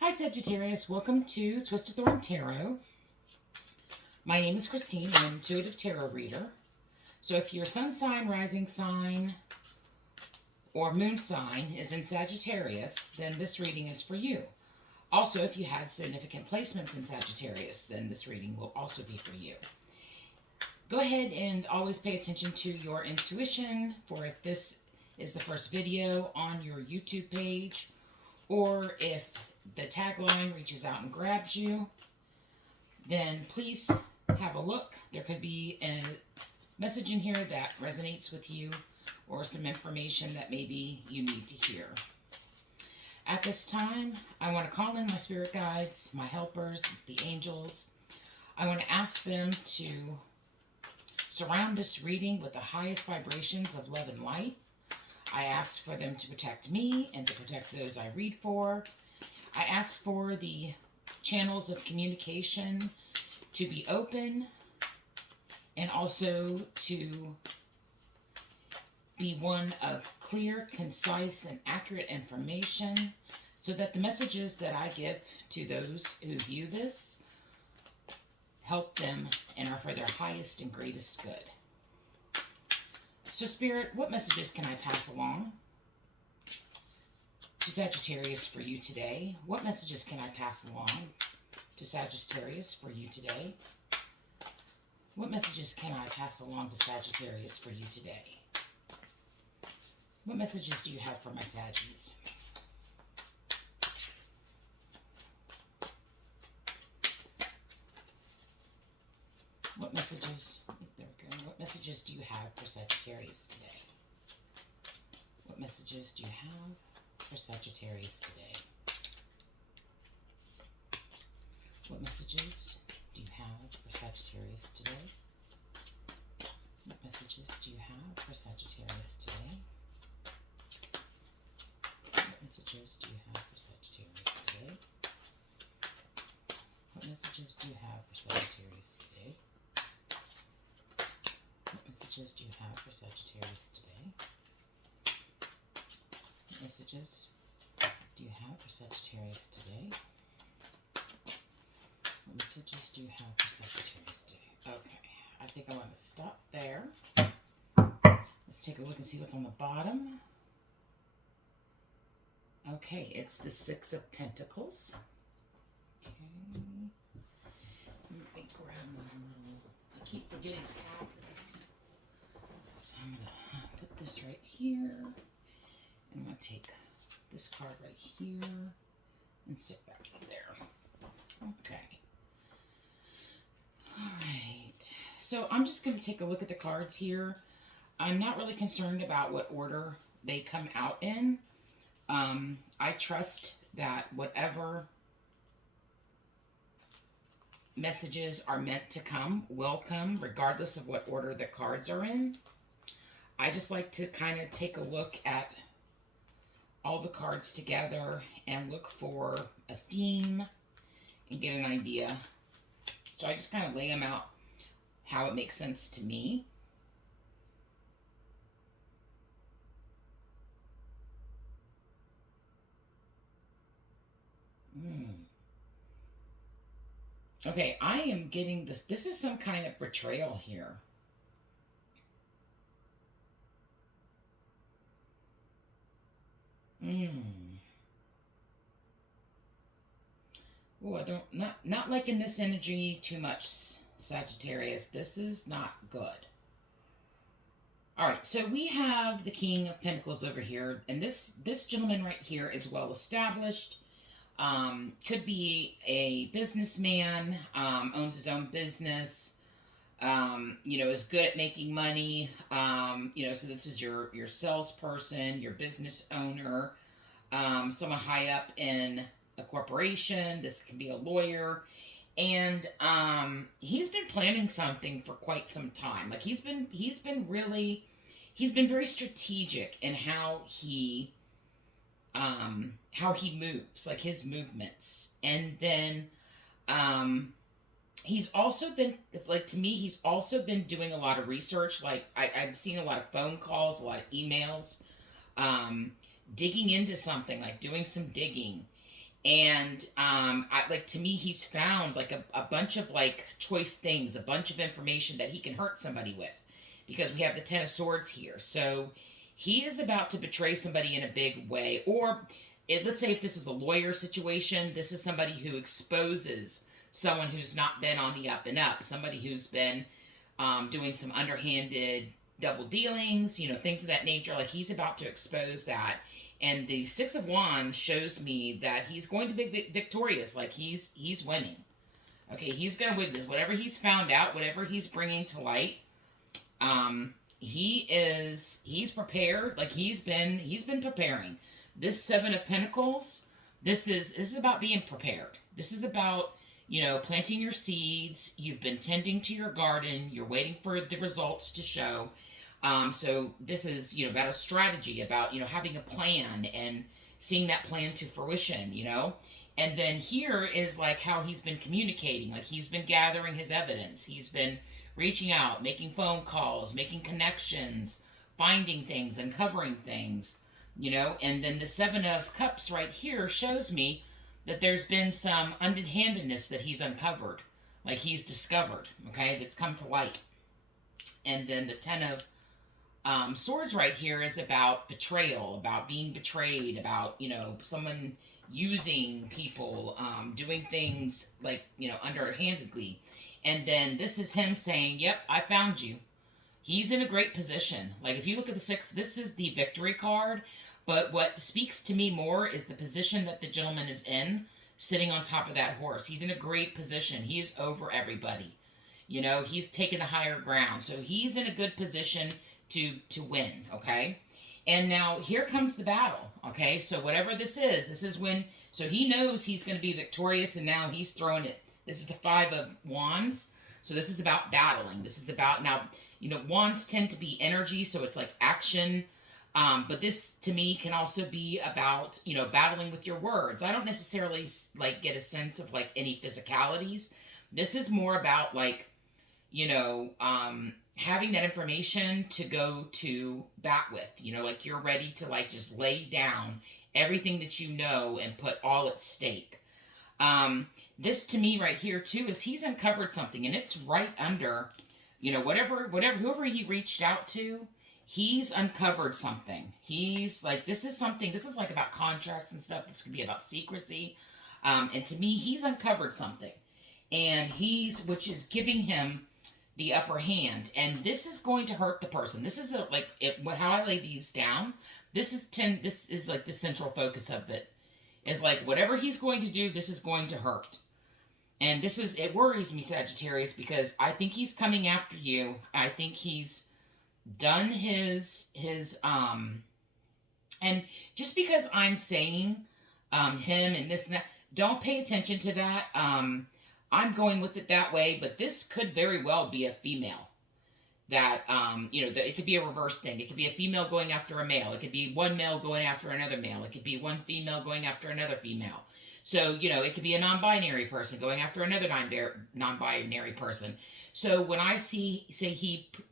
Hi Sagittarius, welcome to Twisted Thorn Tarot. My name is Christine, I'm an intuitive tarot reader. So if your sun sign, rising sign, or moon sign is in Sagittarius, then this reading is for you. Also, if you had significant placements in Sagittarius, then this reading will also be for you. Go ahead and always pay attention to your intuition for if this is the first video on your YouTube page, or if the tagline reaches out and grabs you, then please have a look. There could be a message in here that resonates with you, or some information that maybe you need to hear. At this time, I want to call in my spirit guides, my helpers, the angels. I want to ask them to surround this reading with the highest vibrations of love and light. I ask for them to protect me and to protect those I read for. I ask for the channels of communication to be open, and also to be one of clear, concise, and accurate information, so that the messages that I give to those who view this help them and are for their highest and greatest good. So Spirit, what messages can I pass along to Sagittarius for you today? What messages can I pass along to Sagittarius for you today? What messages can I pass along to Sagittarius for you today? What messages do you have for my Saggies? What messages, there we go. What messages do you have for Sagittarius today? What messages do you have for Sagittarius today? What messages do you have for Sagittarius today? What messages do you have for Sagittarius today? What messages do you have for Sagittarius today? What messages do you have for Sagittarius today? What messages do you have for Sagittarius today? What messages do you have for Sagittarius today? What messages do you have for Sagittarius today? Okay, I think I want to stop there. Let's take a look and see what's on the bottom. Okay, it's the Six of Pentacles. Okay. Let me grab my little... I keep forgetting I have this. So I'm going to put this right here. I'm going to take this card right here and stick that in there. Okay. Alright. So I'm just going to take a look at the cards here. I'm not really concerned about what order they come out in. I trust that whatever messages are meant to come will come, regardless of what order the cards are in. I just like to kind of take a look at all the cards together and look for a theme and get an idea. So I just kind of lay them out how it makes sense to me. Okay, I am getting this. This is some kind of betrayal here. Oh, I don't, not liking this energy too much, Sagittarius. This is not good. All right, so we have the King of Pentacles over here, and this gentleman right here is well established. Could be a businessman, owns his own business, is good at making money. So this is your salesperson, your business owner, someone high up in a corporation. This can be a lawyer. And he's been planning something for quite some time. Like he's been very strategic in how he moves, like his movements. And then he's also been, like, to me, he's also been doing a lot of research. Like I've seen a lot of phone calls, a lot of emails, digging into something, like doing some digging. And to me, he's found like a bunch of like choice things, a bunch of information that he can hurt somebody with, because we have the Ten of Swords here. So he is about to betray somebody in a big way. Or let's say if this is a lawyer situation, this is somebody who exposes someone who's not been on the up and up, somebody who's been doing some underhanded double dealings, things of that nature. Like he's about to expose that. And the Six of Wands shows me that he's going to be victorious. Like he's winning. Okay, he's going to win this. Whatever he's found out, whatever he's bringing to light, he's prepared. Like he's been preparing. This Seven of Pentacles, this is about being prepared. This is about, planting your seeds. You've been tending to your garden. You're waiting for the results to show. So this is, about a strategy, about, having a plan and seeing that plan to fruition, And then here is like how he's been communicating. Like he's been gathering his evidence. He's been reaching out, making phone calls, making connections, finding things, uncovering things, And then the Seven of Cups right here shows me that there's been some underhandedness that he's uncovered. Like he's discovered, okay, that's come to light. And then the Ten of Swords right here is about betrayal, about being betrayed, about, someone using people, doing things like, underhandedly. And then this is him saying, yep, I found you. He's in a great position. Like if you look at the six, this is the victory card. But what speaks to me more is the position that the gentleman is in, sitting on top of that horse. He's in a great position. He is over everybody. He's taken the higher ground. So he's in a good position to win, okay? And now here comes the battle, okay? So whatever this is when, so he knows he's going to be victorious, and now he's throwing it. This is the Five of Wands. So this is about battling. This is about, now, wands tend to be energy, so it's like action. But this, to me, can also be about, battling with your words. I don't necessarily, like, get a sense of, like, any physicalities. This is more about, like, having that information to go to bat with, like you're ready to like just lay down everything that and put all at stake. This to me right here too is he's uncovered something, and it's right under, whoever he reached out to, he's uncovered something. He's like, this is like about contracts and stuff. This could be about secrecy. And to me, he's uncovered something, and which is giving him the upper hand, and this is going to hurt the person. This is how I lay these down. This is like the central focus of it, is like whatever he's going to do, this is going to hurt. And it worries me, Sagittarius, because I think he's coming after you. I think he's done his and just because I'm saying him and this and that, don't pay attention to that. I'm going with it that way, but this could very well be a female that, it could be a reverse thing. It could be a female going after a male. It could be one male going after another male. It could be one female going after another female. So, it could be a non-binary person going after another non-binary person. So when I say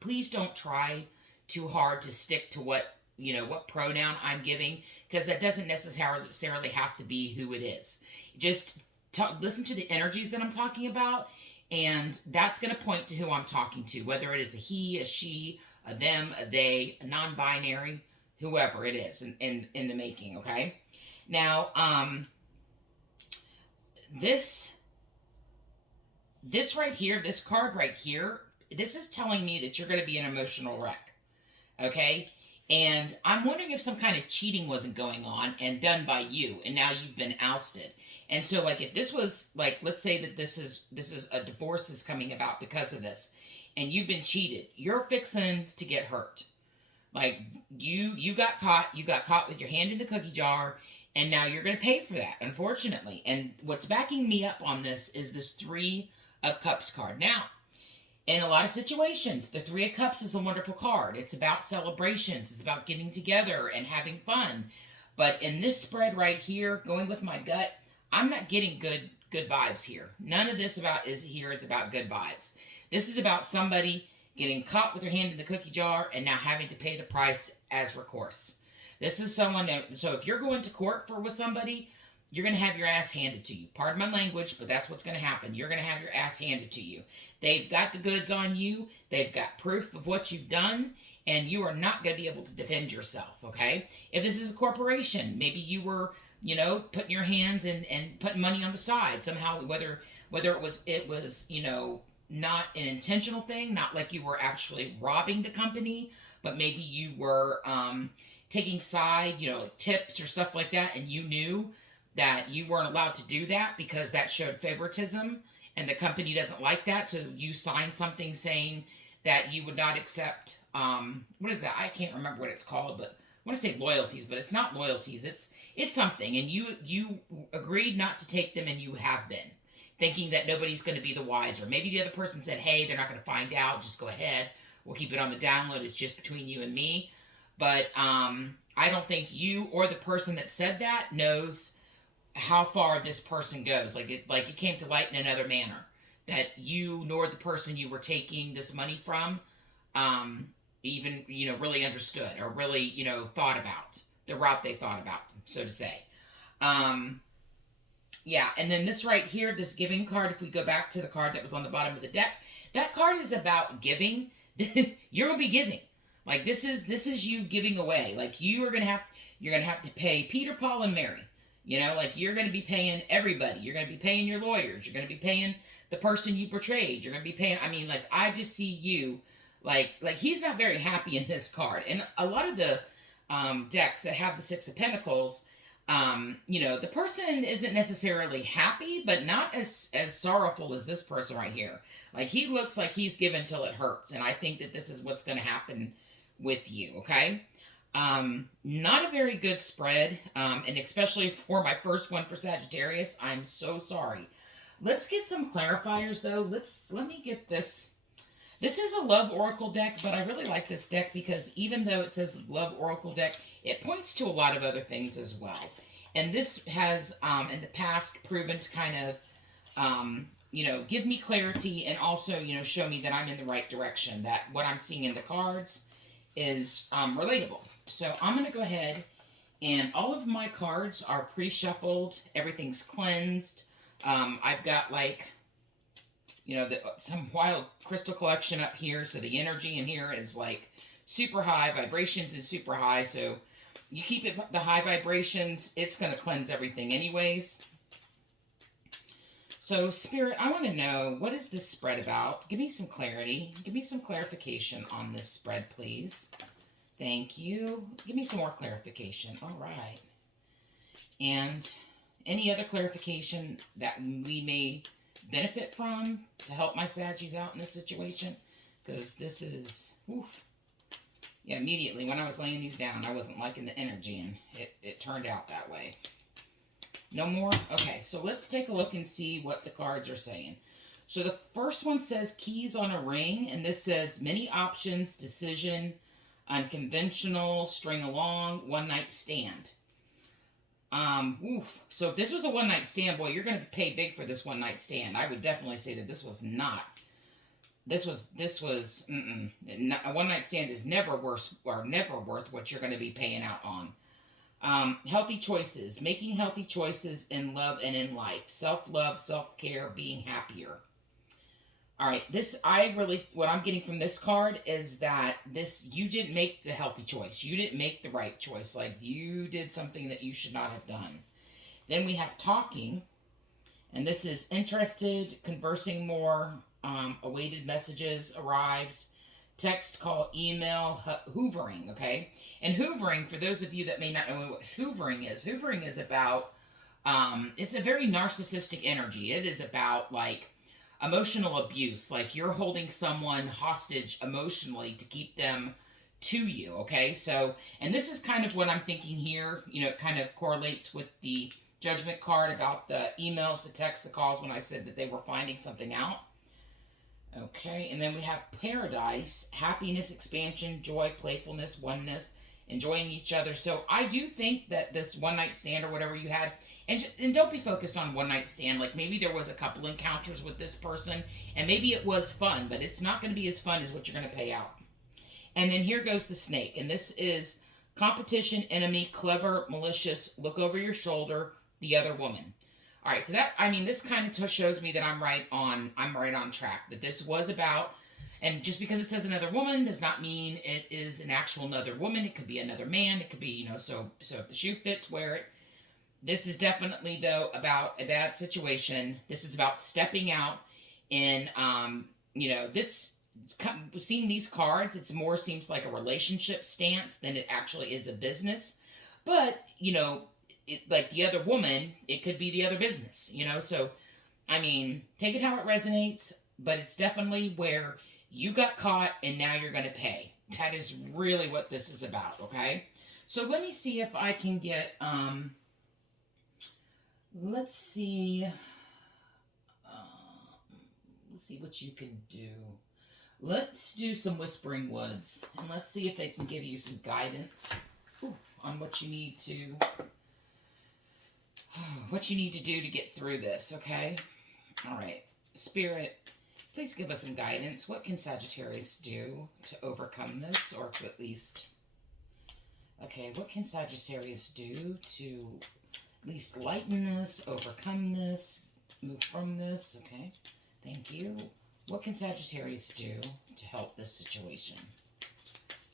please don't try too hard to stick to what pronoun I'm giving, because that doesn't necessarily have to be who it is. Just listen to the energies that I'm talking about, and that's going to point to who I'm talking to, whether it is a he, a she, a them, a they, a non-binary, whoever it is in the making, okay? Now, this right here, this card right here, this is telling me that you're going to be an emotional wreck, okay? And I'm wondering if some kind of cheating wasn't going on and done by you, and now you've been ousted. And so, like, if this was, like, let's say that this is a divorce is coming about because of this, and you've been cheated, you're fixing to get hurt. Like, you got caught with your hand in the cookie jar, and now you're going to pay for that, unfortunately. And what's backing me up on this is this Three of Cups card. Now, in a lot of situations, the Three of Cups is a wonderful card. It's about celebrations. It's about getting together and having fun. But in this spread right here, going with my gut, I'm not getting good vibes here. None of this is about good vibes. This is about somebody getting caught with their hand in the cookie jar and now having to pay the price as recourse. This is someone that, so if you're going to court with somebody, you're going to have your ass handed to you. Pardon my language, but that's what's going to happen. You're going to have your ass handed to you. They've got the goods on you. They've got proof of what you've done, and you are not going to be able to defend yourself, okay? If this is a corporation, maybe you were, you know, putting your hands and putting money on the side somehow, whether it was, you know, not an intentional thing, not like you were actually robbing the company, but maybe you were taking side, you know, like tips or stuff like that, and you knew that you weren't allowed to do that because that showed favoritism and the company doesn't like that. So you signed something saying that you would not accept, what is that? I can't remember what it's called, but I want to say loyalties, but it's not loyalties. It's something. And you agreed not to take them, and you have been thinking that nobody's going to be the wiser. Maybe the other person said, hey, they're not going to find out. Just go ahead. We'll keep it on the download. It's just between you and me. But I don't think you or the person that said that knows how far this person goes. Like it came to light in another manner that you nor the person you were taking this money from even, you know, really understood or really, you know, thought about the route they thought about, so to say. Yeah, and then this right here, this giving card, if we go back to the card that was on the bottom of the deck, that card is about giving. You're going to be giving. Like this is you giving away. Like you're going to have to pay Peter, Paul, and Mary. You know, like you're going to be paying everybody. You're going to be paying your lawyers. You're going to be paying the person you betrayed. You're going to be paying, I mean, like I just see you like he's not very happy in this card. And a lot of the decks that have the Six of Pentacles, you know, the person isn't necessarily happy, but not as sorrowful as this person right here. Like he looks like he's given till it hurts. And I think that this is what's going to happen with you. Okay. Not a very good spread. And especially for my first one for Sagittarius, I'm so sorry. Let's get some clarifiers though. Let me get this. This is the Love Oracle deck, but I really like this deck because even though it says Love Oracle deck, it points to a lot of other things as well. And this has, in the past, proven to kind of, you know, give me clarity and also, you know, show me that I'm in the right direction, that what I'm seeing in the cards is relatable. So I'm going to go ahead, and all of my cards are pre-shuffled. Everything's cleansed. I've got, like, you know, some wild crystal collection up here, so the energy in here is, like, super high. Vibrations is super high, so you keep it the high vibrations, it's going to cleanse everything anyways. So, Spirit, I want to know, what is this spread about? Give me some clarity. Give me some clarification on this spread, please. Thank you. Give me some more clarification. All right. And any other clarification that we may benefit from to help my Saggies out in this situation? Because this is, oof. Yeah, immediately when I was laying these down, I wasn't liking the energy, and it turned out that way. No more? Okay, so let's take a look and see what the cards are saying. So the first one says keys on a ring, and this says many options, decision, unconventional, string along, one night stand. Oof. So if this was a one night stand, boy, you're going to pay big for this one night stand. I would definitely say that this was not. This was, a one night stand is never worth what you're going to be paying out on. Healthy choices, making healthy choices in love and in life. Self-love, self-care, being happier. All right, what I'm getting from this card is that you didn't make the healthy choice. You didn't make the right choice. Like, you did something that you should not have done. Then we have talking, and this is interested, conversing more, awaited messages, arrives, text, call, email, hoovering, okay? And hoovering, for those of you that may not know what hoovering is about, it's a very narcissistic energy. It is about, like, emotional abuse. Like, you're holding someone hostage emotionally to keep them to you, okay? So, and this is kind of what I'm thinking here. You know, it kind of correlates with the Judgment card about the emails, the texts, the calls when I said that they were finding something out. Okay, and then we have Paradise, happiness, expansion, joy, playfulness, oneness, enjoying each other. So I do think that this one night stand or whatever you had, and don't be focused on one night stand. Like, maybe there was a couple encounters with this person, and maybe it was fun, but it's not going to be as fun as what you're going to pay out. And then here goes the Snake, and this is competition, enemy, clever, malicious, look over your shoulder, the other woman. All right, so that, I mean, this kind of shows me that I'm right on track. That this was about, and just because it says another woman does not mean it is an actual another woman. It could be another man. It could be, so if the shoe fits, wear it. This is definitely, though, about a bad situation. This is about stepping out in, this, seeing these cards, it's more seems like a relationship stance than it actually is a business. But, like the other woman, it could be the other business, So, I mean, take it how it resonates, but it's definitely where you got caught and now you're going to pay. That is really what this is about, okay? So let me see if I can get, let's see what you can do. Let's do some Whispering Woods, and let's see if they can give you some guidance on what you need to do to get through this, okay? All right. Spirit, please give us some guidance. What can Sagittarius do to overcome this, or to at least... Okay, what can Sagittarius do to at least lighten this, overcome this, move from this? Okay, thank you. What can Sagittarius do to help this situation?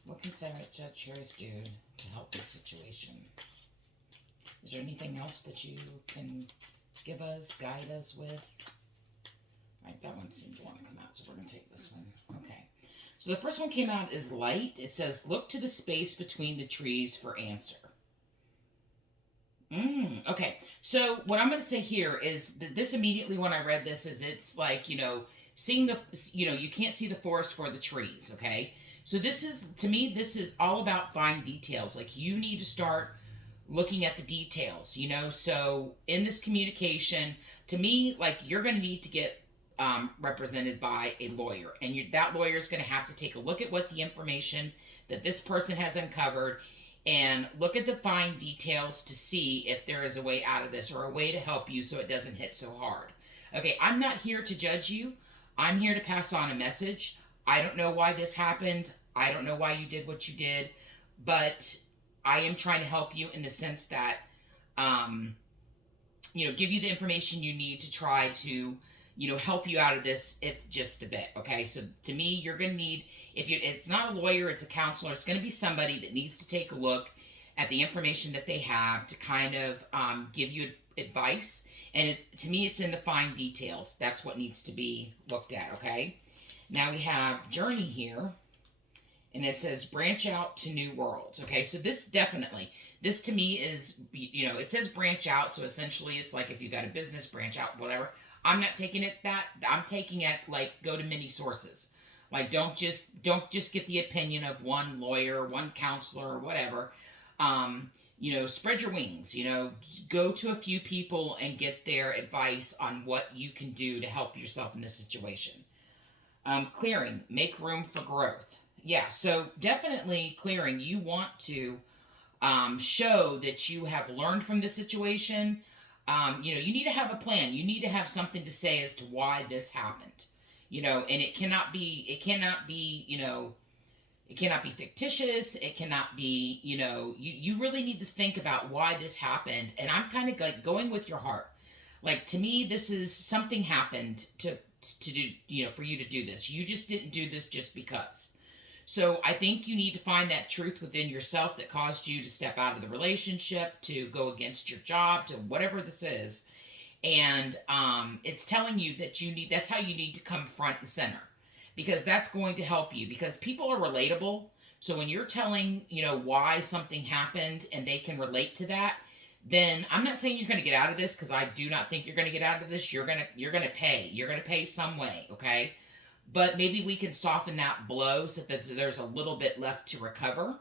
What can Sagittarius do to help this situation? Is there anything else that you can give us, guide us with? All right, that one seemed to want to come out, so we're going to take this one. Okay. So the first one came out is light. It says, look to the space between the trees for answer. Okay. So what I'm going to say here is that this immediately, when I read this, is it's like, seeing the, you can't see the forest for the trees, okay? So this is, to me, this is all about fine details. Like, you need to start looking at the details, So in this communication, to me, like, you're going to need to get represented by a lawyer, and that lawyer is going to have to take a look at what the information that this person has uncovered and look at the fine details to see if there is a way out of this or a way to help you so it doesn't hit so hard. Okay, I'm not here to judge you. I'm here to pass on a message. I don't know why this happened. I don't know why you did what you did, but I am trying to help you in the sense that, give you the information you need to try to, help you out of this, if just a bit. Okay. So to me, you're going to need, it's not a lawyer, it's a counselor. It's going to be somebody that needs to take a look at the information that they have to kind of, give you advice. And to me, it's in the fine details. That's what needs to be looked at. Okay. Now we have Journey here, and it says branch out to new worlds. Okay. So this to me is, it says branch out. So essentially it's like, if you got a business, branch out, whatever. I'm not taking it that. I'm taking it like, go to many sources. Like, don't just get the opinion of one lawyer, one counselor, or whatever. Spread your wings. Go to a few people and get their advice on what you can do to help yourself in this situation. Clearing, make room for growth. Yeah, so definitely clearing. You want to show that you have learned from this situation. You need to have a plan. You need to have something to say as to why this happened. And it cannot be, it cannot be fictitious. It cannot be, you really need to think about why this happened. And I'm kind of like going with your heart. Like, to me, this is something happened to do, for you to do this. You just didn't do this just because. So I think you need to find that truth within yourself that caused you to step out of the relationship, to go against your job, to whatever this is. And it's telling you that that's how you need to come front and center, because that's going to help you, because people are relatable. So when you're telling, why something happened and they can relate to that, then I'm not saying you're going to get out of this, because I do not think you're going to get out of this. You're going to pay. You're going to pay some way, okay? But maybe we can soften that blow so that there's a little bit left to recover.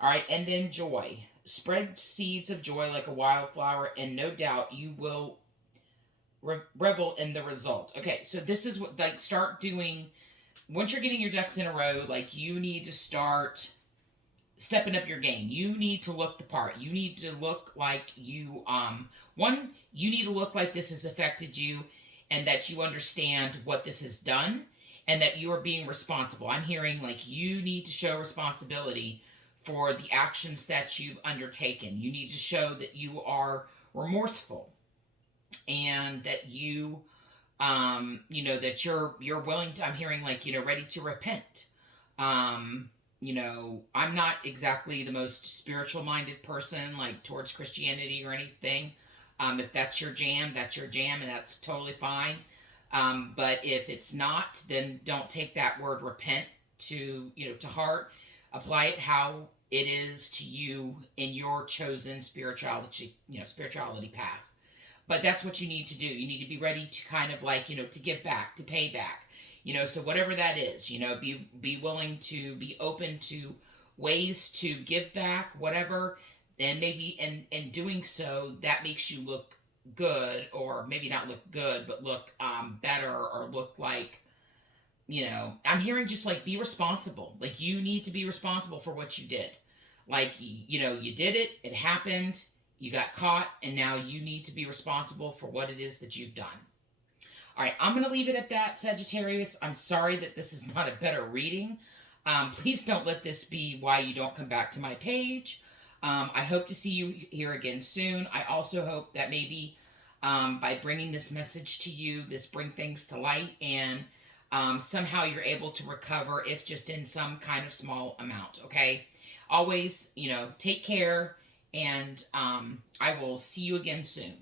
All right, and then joy. Spread seeds of joy like a wildflower, and no doubt you will revel in the result. Okay, so this is what, like, start doing, once you're getting your ducks in a row, like, you need to start stepping up your game. You need to look the part. You need to look like you, you need to look like this has affected you, and that you understand what this has done, and that you are being responsible. I'm hearing, like, you need to show responsibility for the actions that you've undertaken. You need to show that you are remorseful, and that you, that you're willing to, I'm hearing like, ready to repent. I'm not exactly the most spiritual minded person, like towards Christianity or anything. If that's your jam, that's your jam, and that's totally fine. But if it's not, then don't take that word repent to heart. Apply it how it is to you in your chosen spirituality path. But that's what you need to do. You need to be ready to kind of like, to give back, to pay back. So whatever that is, be willing to be open to ways to give back, whatever, and maybe in doing so, that makes you look good, or maybe not look good, but look better, or look like, I'm hearing just like be responsible. Like you need to be responsible for what you did. Like, you did it, it happened, you got caught, and now you need to be responsible for what it is that you've done. All right, I'm going to leave it at that, Sagittarius. I'm sorry that this is not a better reading. Please don't let this be why you don't come back to my page. I hope to see you here again soon. I also hope that maybe by bringing this message to you, this bring things to light, and somehow you're able to recover, if just in some kind of small amount, okay? Always, take care, and I will see you again soon.